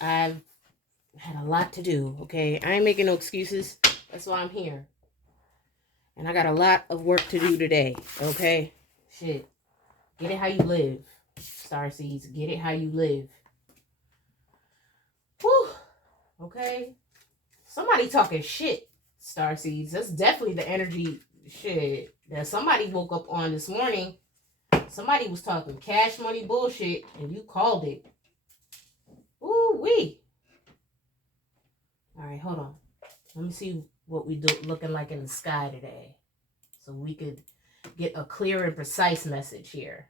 I've had a lot to do, okay? I ain't making no excuses. That's why I'm here. And I got a lot of work to do today, okay? Shit. Get it how you live, Starseeds. Get it how you live. Whew. Okay? Somebody talking shit, Starseeds. That's definitely the energy shit that somebody woke up on this morning. Somebody was talking cash money bullshit, and you called it. Ooh-wee. All right, hold on. Let me see what we do looking like in the sky today, so we could get a clear and precise message here.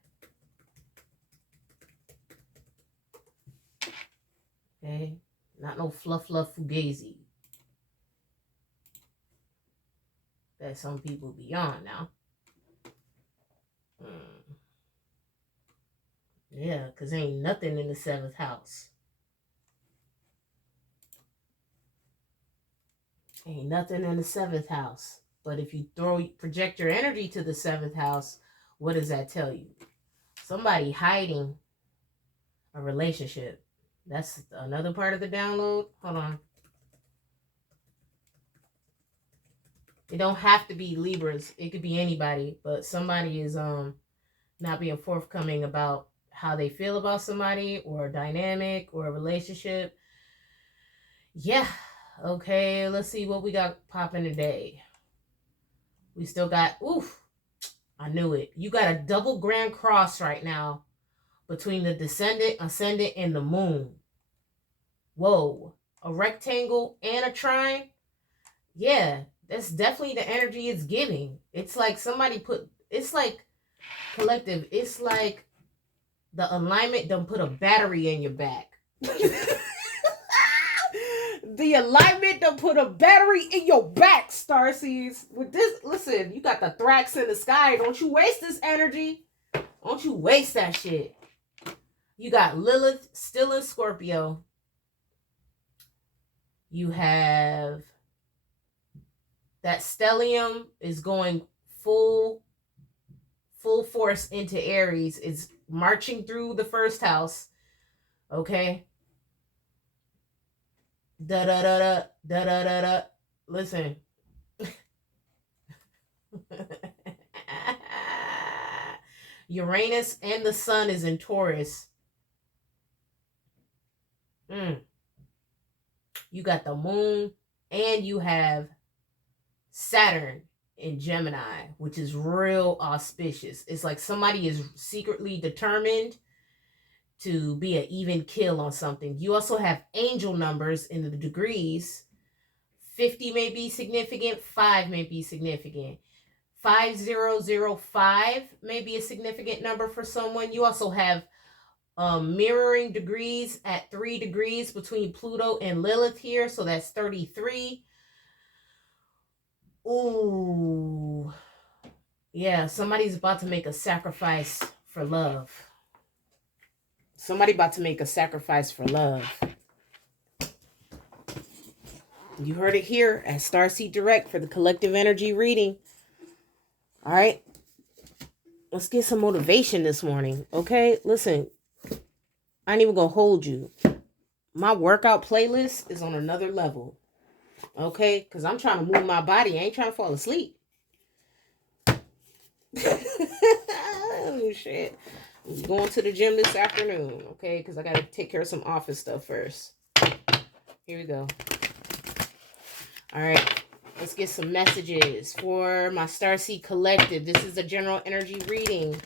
Okay, not no fluff fugazi that some people be on now. Yeah, because ain't nothing in the 7th house. Ain't nothing in the 7th house. But if you project your energy to the 7th house, what does that tell you? Somebody hiding a relationship. That's another part of the download. Hold on. It don't have to be Libras. It could be anybody, but somebody is not being forthcoming about how they feel about somebody or a dynamic or a relationship. Yeah. Okay, let's see what we got popping today. We still got, oof, I knew it. You got a double grand cross right now between the descendant, ascendant, and the moon. Whoa. A rectangle and a trine? Yeah, that's definitely the energy it's giving. It's like somebody it's like collective. It's like the alignment done put a battery in your back. The alignment done put a battery in your back, Starseeds. With this, listen, you got the Thrax in the sky. Don't you waste this energy. Don't you waste that shit. You got Lilith still in Scorpio. You have that stellium is going full force into Aries. It's marching through the 1st house. Okay. Da da da da da da da da. Listen. Uranus and the sun is in Taurus. You got the moon and you have Saturn in Gemini, which is real auspicious. It's like somebody is secretly determined to be an even kill on something. You also have angel numbers in the degrees. 50 may be significant, 5 may be significant. 5005 may be a significant number for someone. You also have mirroring degrees at 3 degrees between Pluto and Lilith here, so that's 33. Ooh. Yeah, somebody's about to make a sacrifice for love. Somebody about to make a sacrifice for love. You heard it here at Starseed Direct for the collective energy reading. All right. Let's get some motivation this morning, okay? Listen, I ain't even gonna hold you. My workout playlist is on another level, okay? Because I'm trying to move my body. I ain't trying to fall asleep. Oh, shit. I'm going to the gym this afternoon, okay? Because I got to take care of some office stuff first. Here we go. All right. Let's get some messages for my Starseed Collective. This is a general energy reading.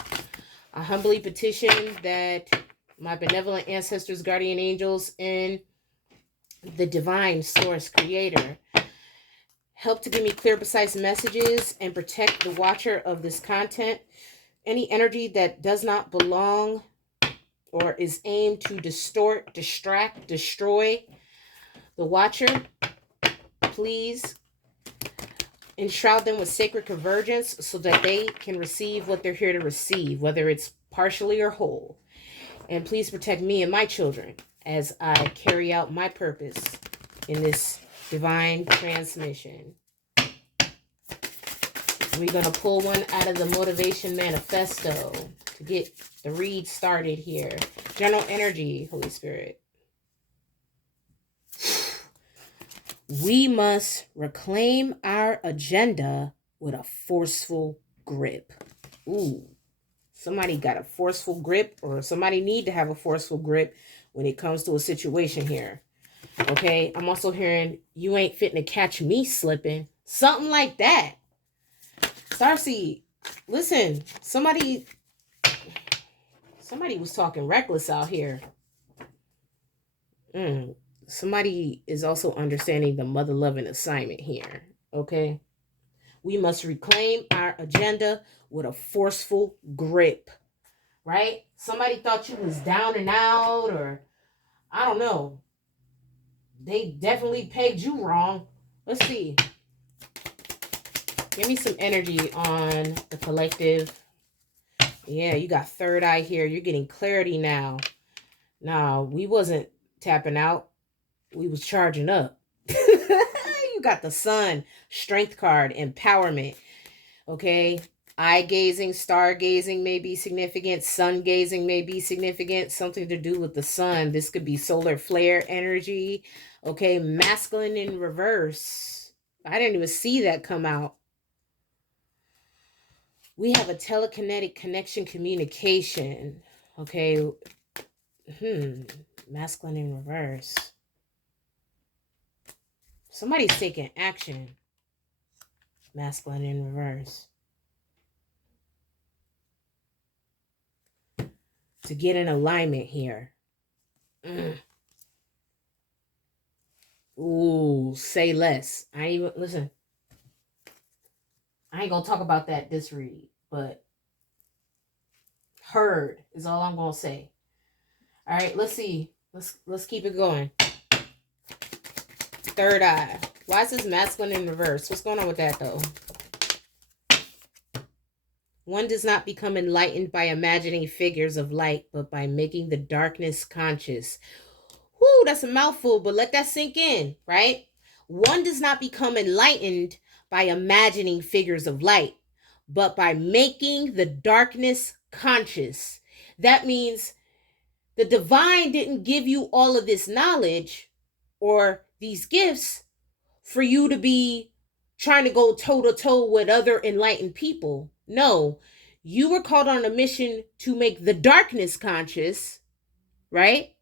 I humbly petition that my benevolent ancestors, guardian angels, and the divine source creator help to give me clear, precise messages and protect the watcher of this content. Any energy that does not belong or is aimed to distort, distract, destroy the watcher, please enshroud them with sacred convergence so that they can receive what they're here to receive, whether it's partially or whole. And please protect me and my children as I carry out my purpose in this divine transmission. We're going to pull one out of the Motivation Manifesto to get the read started here. General energy, Holy Spirit. We must reclaim our agenda with a forceful grip. Ooh, somebody got a forceful grip, or somebody need to have a forceful grip when it comes to a situation here. Okay, I'm also hearing you ain't fitting to catch me slipping. Something like that. Starseed, listen, somebody was talking reckless out here. Somebody is also understanding the mother loving assignment here. Okay, we must reclaim our agenda with a forceful grip. Right? Somebody thought you was down and out, or I don't know. They definitely pegged you wrong. Let's see. Give me some energy on the collective. Yeah, you got third eye here. You're getting clarity now. Nah, we wasn't tapping out. We was charging up. You got the sun, strength card, empowerment. Okay. Eye gazing, star gazing may be significant. Sun gazing may be significant. Something to do with the sun. This could be solar flare energy. Okay. Masculine in reverse. I didn't even see that come out. We have a telekinetic connection communication. Okay. Masculine in reverse. Somebody's taking action. Masculine in reverse. To get in alignment here. Ooh, say less. I ain't even, listen. I ain't gonna talk about that this read, but heard is all I'm gonna say. All right, let's see. Let's keep it going. Third eye. Why is this masculine in reverse? What's going on with that though? One does not become enlightened by imagining figures of light, but by making the darkness conscious. Whoo, that's a mouthful, but let that sink in, right? One does not become enlightened by imagining figures of light, but by making the darkness conscious. That means the divine didn't give you all of this knowledge or these gifts for you to be trying to go toe to toe with other enlightened people. No, you were called on a mission to make the darkness conscious, right?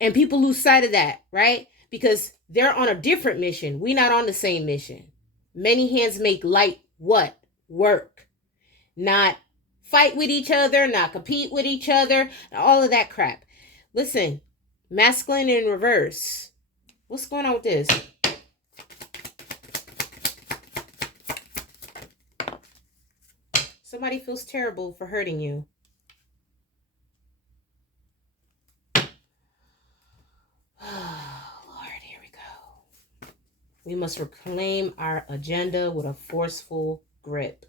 And people lose sight of that, right? Because they're on a different mission. We're not on the same mission. Many hands make light what? Work. Not fight with each other, not compete with each other, all of that crap. Listen, masculine in reverse. What's going on with this? Somebody feels terrible for hurting you. Lord, here we go. We must reclaim our agenda with a forceful grip.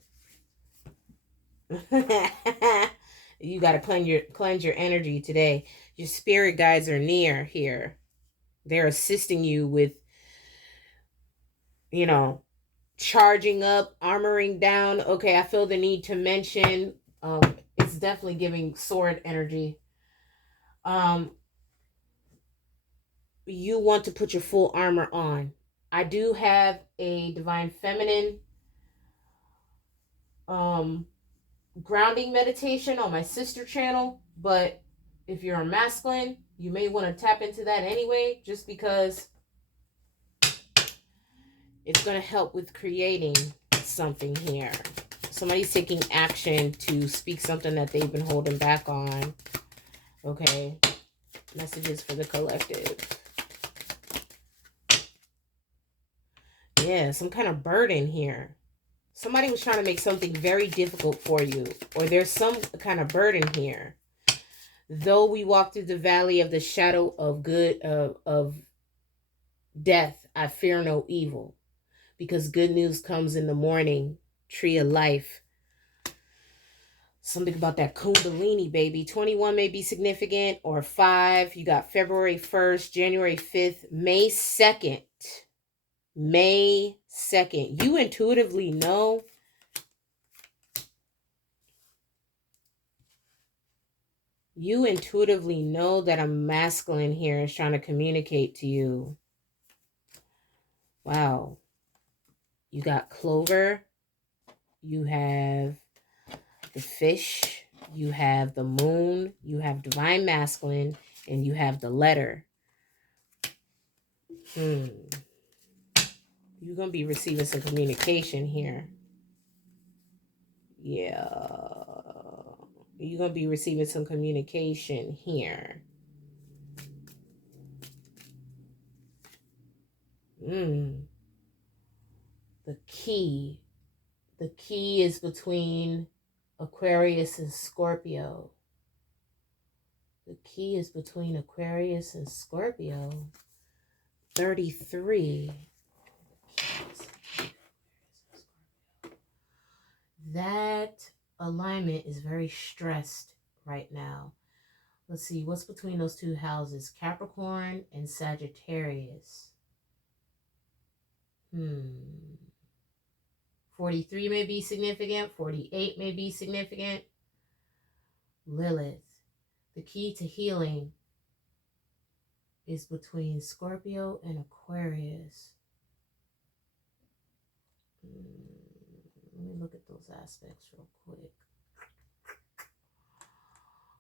You got to cleanse your energy today. Your spirit guides are near here. They're assisting you with, charging up, armoring down. Okay, I feel the need to mention, it's definitely giving sword energy. You want to put your full armor on. I do have a divine feminine grounding meditation on my sister channel, but if you're a masculine, you may want to tap into that anyway, just because it's going to help with creating something here. Somebody's taking action to speak something that they've been holding back on. Okay. Messages for the collective. Yeah, some kind of burden here. Somebody was trying to make something very difficult for you, or there's some kind of burden here. Though we walk through the valley of the shadow of death, I fear no evil, because good news comes in the morning. Tree of life. Something about that kundalini, baby. 21 may be significant, or 5. You got February 1st, January 5th, May 2nd. May 2nd. You intuitively know. You intuitively know that a masculine here is trying to communicate to you. Wow. You got Clover. You have the Fish. You have the Moon. You have Divine Masculine. And you have the Letter. You're going to be receiving some communication here. Yeah. You're going to be receiving some communication here. The key. The key is between Aquarius and Scorpio. The key is between Aquarius and Scorpio. 33. That alignment is very stressed right now. Let's see, what's between those two houses? Capricorn and Sagittarius. 43 may be significant. 48 may be significant. Lilith. The key to healing is between Scorpio and Aquarius. Let me look at those aspects real quick.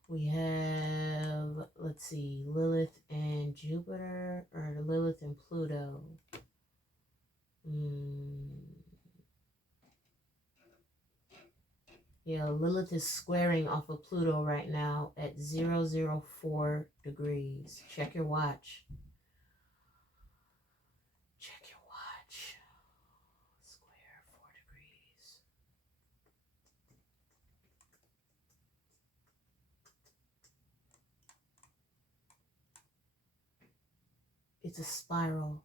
We have, let's see, Lilith and Jupiter, or Lilith and Pluto. Yeah, Lilith is squaring off of Pluto right now at 004 degrees. Check your watch. Check your watch. Square 4 degrees. It's a spiral.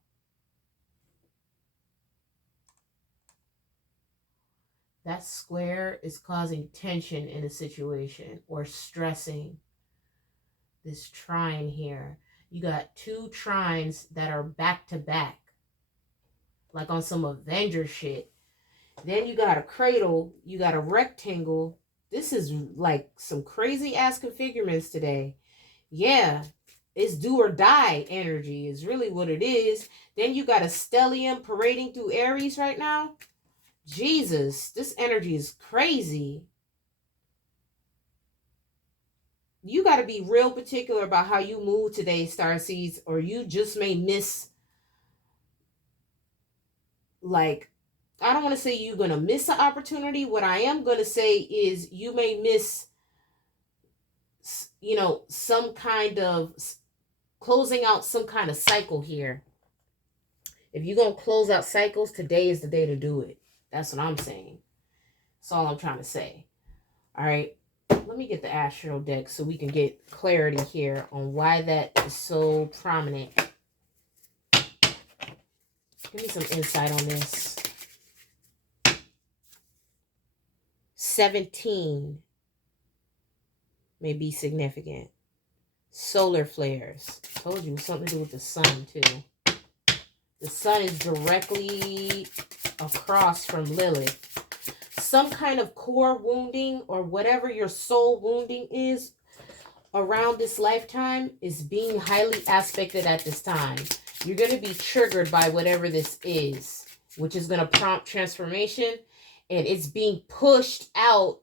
That square is causing tension in a situation or stressing this trine here. You got two trines that are back to back, like on some Avenger shit. Then you got a cradle, you got a rectangle. This is like some crazy ass configurements today. Yeah, it's do or die energy is really what it is. Then you got a stellium parading through Aries right now. Jesus, this energy is crazy. You got to be real particular about how you move today, Starseeds, or you just may miss, like, I don't want to say you're going to miss an opportunity. What I am going to say is you may miss, you know, some kind of closing out some kind of cycle here. If you're going to close out cycles, today is the day to do it. That's what I'm saying. That's all I'm trying to say. All right. Let me get the astral deck so we can get clarity here on why that is so prominent. Give me some insight on this. 17 may be significant. Solar flares. Told you something to do with the sun too. The sun is directly across from Lilith. Some kind of core wounding or whatever your soul wounding is around this lifetime is being highly aspected at this time. You're going to be triggered by whatever this is, which is going to prompt transformation. And it's being pushed out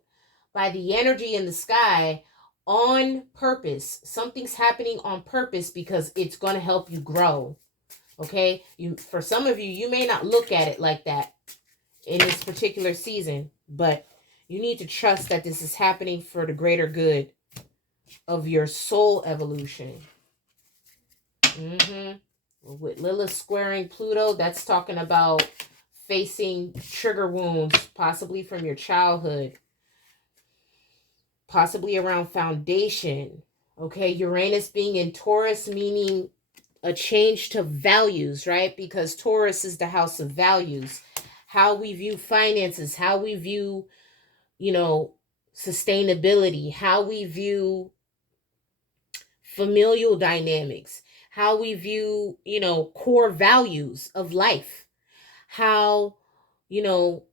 by the energy in the sky on purpose. Something's happening on purpose because it's going to help you grow. Okay? For some of you, you may not look at it like that in this particular season, but you need to trust that this is happening for the greater good of your soul evolution. With Lilith squaring Pluto, that's talking about facing trigger wounds, possibly from your childhood, possibly around foundation. Okay, Uranus being in Taurus, meaning a change to values, right? Because Taurus is the house of values. How we view finances, how we view, you know, sustainability, how we view familial dynamics, how we view, you know, core values of life, how, you know,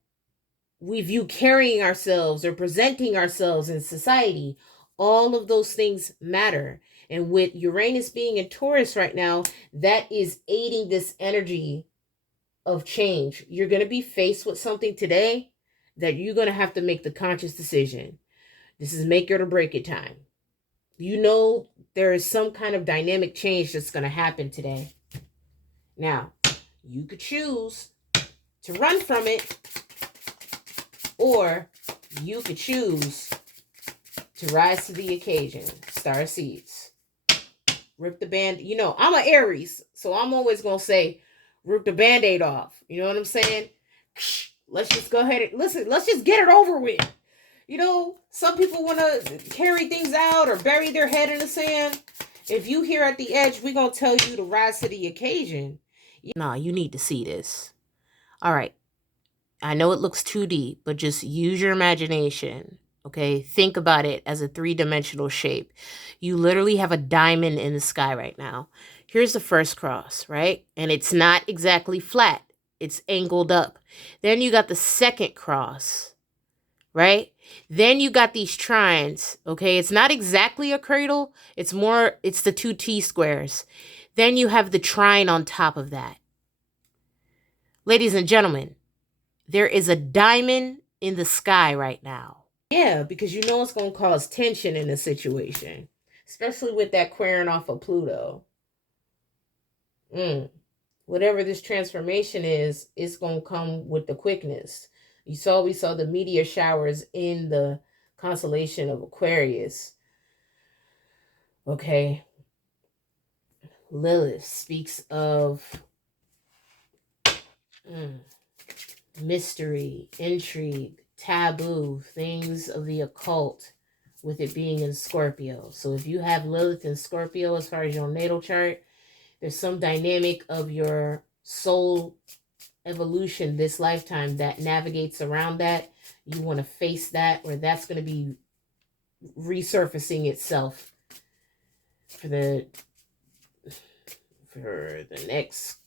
we view carrying ourselves or presenting ourselves in society. All of those things matter. And with Uranus being in Taurus right now, that is aiding this energy of change. You're going to be faced with something today that you're going to have to make the conscious decision. This is make it or break it time. You know there is some kind of dynamic change that's going to happen today. Now, you could choose to run from it, or you could choose to rise to the occasion. Starseeds. Rip the band. You know, I'm an Aries, so I'm always going to say, rip the band-aid off. You know what I'm saying? Let's just go ahead and listen. Let's just get it over with. You know, some people want to carry things out or bury their head in the sand. If you here at the edge, we're going to tell you to rise to the occasion. Nah, you need to see this. All right. I know it looks 2D, but just use your imagination. Okay, think about it as a 3-dimensional shape. You literally have a diamond in the sky right now. Here's the first cross, right? And it's not exactly flat. It's angled up. Then you got the second cross, right? Then you got these trines, okay? It's not exactly a cradle. It's the 2 T-squares. Then you have the trine on top of that. Ladies and gentlemen, there is a diamond in the sky right now. Yeah, because you know it's going to cause tension in a situation, especially with that squaring off of Pluto. Whatever this transformation is, it's going to come with the quickness. We saw the meteor showers in the constellation of Aquarius. Okay. Lilith speaks of mystery, intrigue, taboo, things of the occult, with it being in Scorpio. So if you have Lilith in Scorpio as far as your natal chart, there's some dynamic of your soul evolution this lifetime that navigates around that. You want to face that, or that's going to be resurfacing itself for the next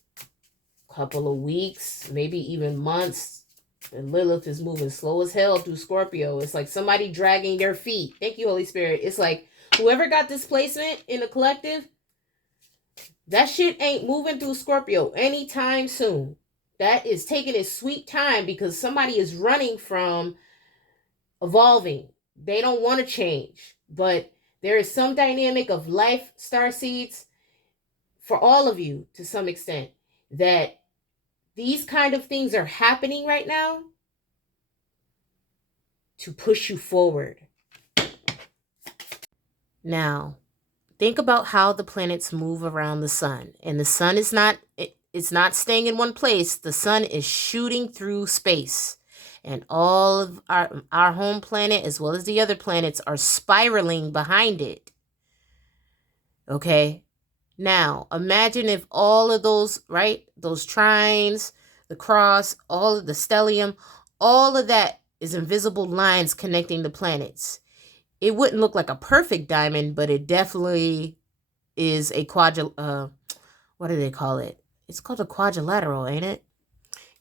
couple of weeks, maybe even months. And Lilith is moving slow as hell through Scorpio. It's like somebody dragging their feet. Thank you, Holy Spirit. It's like whoever got displacement in the collective, that shit ain't moving through Scorpio anytime soon. That is taking its sweet time because somebody is running from evolving. They don't want to change. But there is some dynamic of life, starseeds, for all of you to some extent, that these kind of things are happening right now to push you forward. Now, think about how the planets move around the sun. And the sun is it's not staying in one place. The sun is shooting through space. And all of our home planet, as well as the other planets, are spiraling behind it. Okay? Now, imagine if all of those, right, those trines, the cross, all of the stellium, all of that is invisible lines connecting the planets. It wouldn't look like a perfect diamond, but it definitely is a what do they call it? It's called a quadrilateral, ain't it?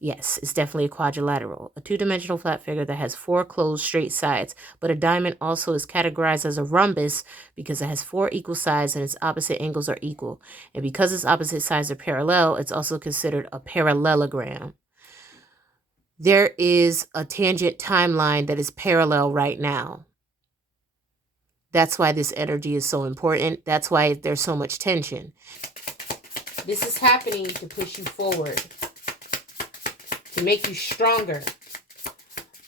Yes, it's definitely a quadrilateral, a 2-dimensional flat figure that has 4 closed straight sides. But a diamond also is categorized as a rhombus because it has 4 equal sides and its opposite angles are equal. And because its opposite sides are parallel, it's also considered a parallelogram. There is a tangent timeline that is parallel right now. That's why this energy is so important. That's why there's so much tension. This is happening to push you forward, to make you stronger.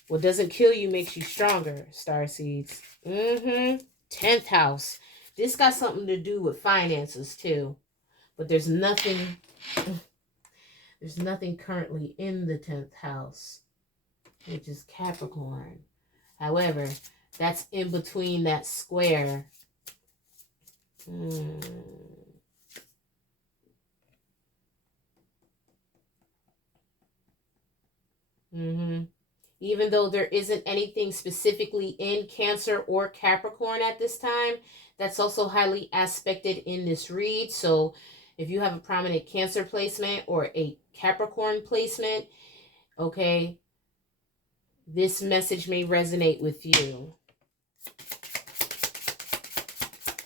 What doesn't kill you makes you stronger, starseeds. 10th house. This got something to do with finances too. But there's nothing currently in the 10th house, which is Capricorn. However, that's in between that square. Even though there isn't anything specifically in Cancer or Capricorn at this time, that's also highly aspected in this read. So if you have a prominent Cancer placement or a Capricorn placement, okay, this message may resonate with you.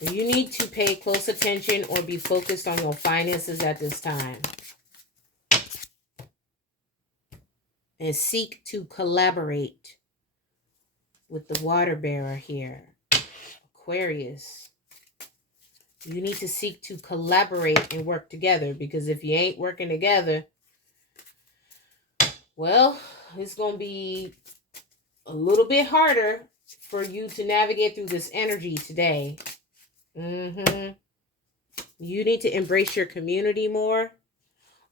You need to pay close attention or be focused on your finances at this time. and seek to collaborate with the water bearer here. Aquarius. You need to seek to collaborate and work together, because if you ain't working together, well, it's going to be a little bit harder for you to navigate through this energy today. You need to embrace your community more.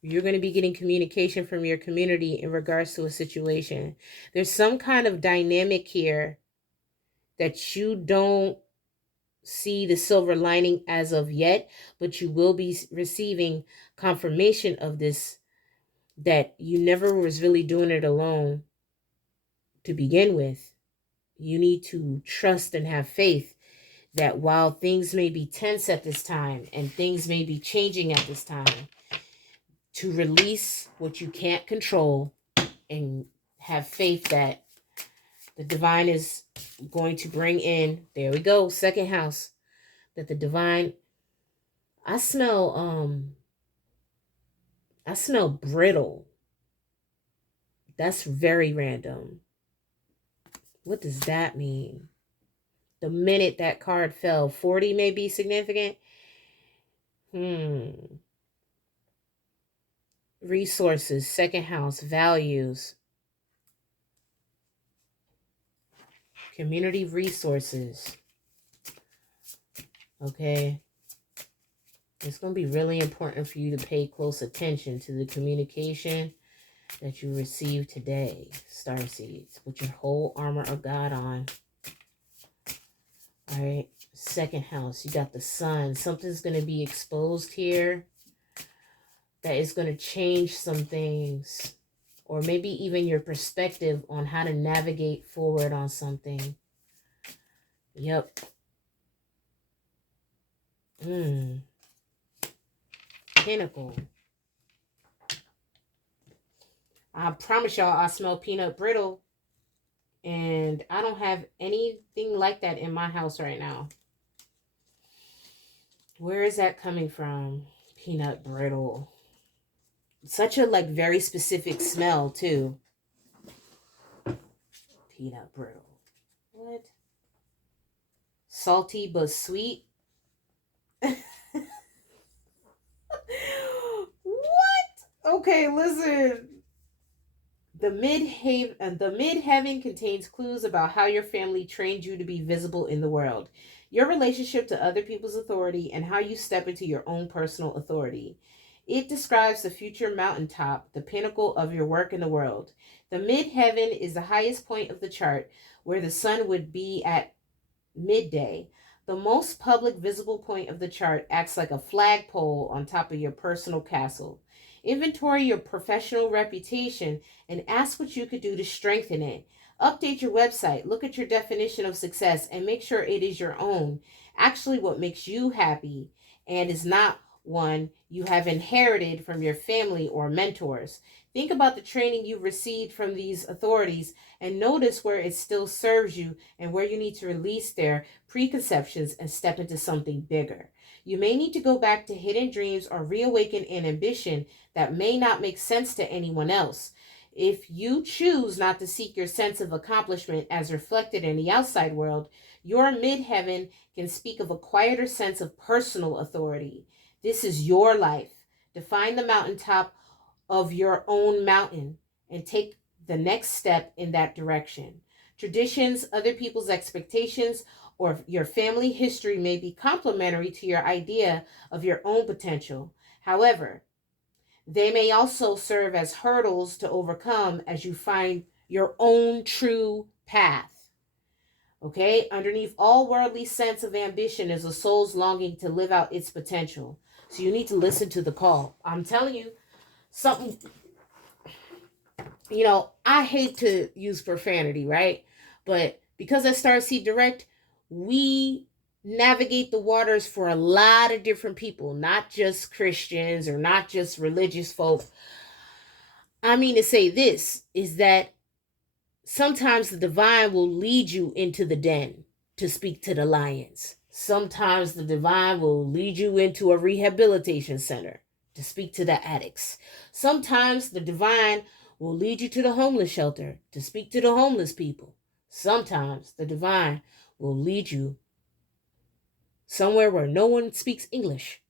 You're going to be getting communication from your community in regards to a situation. There's some kind of dynamic here that you don't see the silver lining as of yet, but you will be receiving confirmation of this, that you never was really doing it alone to begin with. You need to trust and have faith that while things may be tense at this time and things may be changing at this time, to release what you can't control and have faith that the divine is going to bring in, there we go, second house, that the divine, I smell brittle. That's very random. What does that mean? The minute that card fell, 40 may be significant. Resources, second house, values, community resources. Okay. It's going to be really important for you to pay close attention to the communication that you receive today, Starseeds. Put your whole armor of God on. All right. Second house, you got the sun. Something's going to be exposed here that is going to change some things, or maybe even your perspective on how to navigate forward on something. Yep. Pinnacle. I promise y'all, I smell peanut brittle, and I don't have anything like that in my house right now. Where is that coming from? Peanut brittle. Such a very specific smell too. Peanut brittle. What? Salty but sweet. What? Okay, listen. The midheaven contains clues about how your family trained you to be visible in the world, your relationship to other people's authority, and how you step into your own personal authority. It describes the future mountaintop, the pinnacle of your work in the world. The midheaven is the highest point of the chart, where the sun would be at midday. The most public visible point of the chart acts like a flagpole on top of your personal castle. Inventory your professional reputation and ask what you could do to strengthen it. Update your website, look at your definition of success, and make sure it is your own. Actually, what makes you happy, and is not one you have inherited from your family or mentors. Think about the training you've received from these authorities and notice where it still serves you and where you need to release their preconceptions and step into something bigger. You may need to go back to hidden dreams or reawaken an ambition that may not make sense to anyone else. If you choose not to seek your sense of accomplishment as reflected in the outside world, your midheaven can speak of a quieter sense of personal authority. This is your life. Define the mountaintop of your own mountain and take the next step in that direction. Traditions, other people's expectations, or your family history may be complementary to your idea of your own potential. However, they may also serve as hurdles to overcome as you find your own true path. Okay? Underneath all worldly sense of ambition is a soul's longing to live out its potential. So you need to listen to the call. I'm telling you, something, I hate to use profanity, right? But because at Starseed Direct, we navigate the waters for a lot of different people, not just Christians or not just religious folk. I mean to say this is that sometimes the divine will lead you into the den to speak to the lions. Sometimes the divine will lead you into a rehabilitation center to speak to the addicts. Sometimes the divine will lead you to the homeless shelter to speak to the homeless people. Sometimes the divine will lead you somewhere where no one speaks English.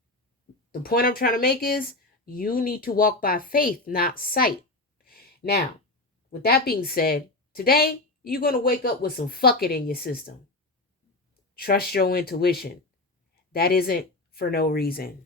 The point I'm trying to make is you need to walk by faith, not sight. Now, with that being said, today you're going to wake up with some fuck it in your system. Trust your intuition. That isn't for no reason.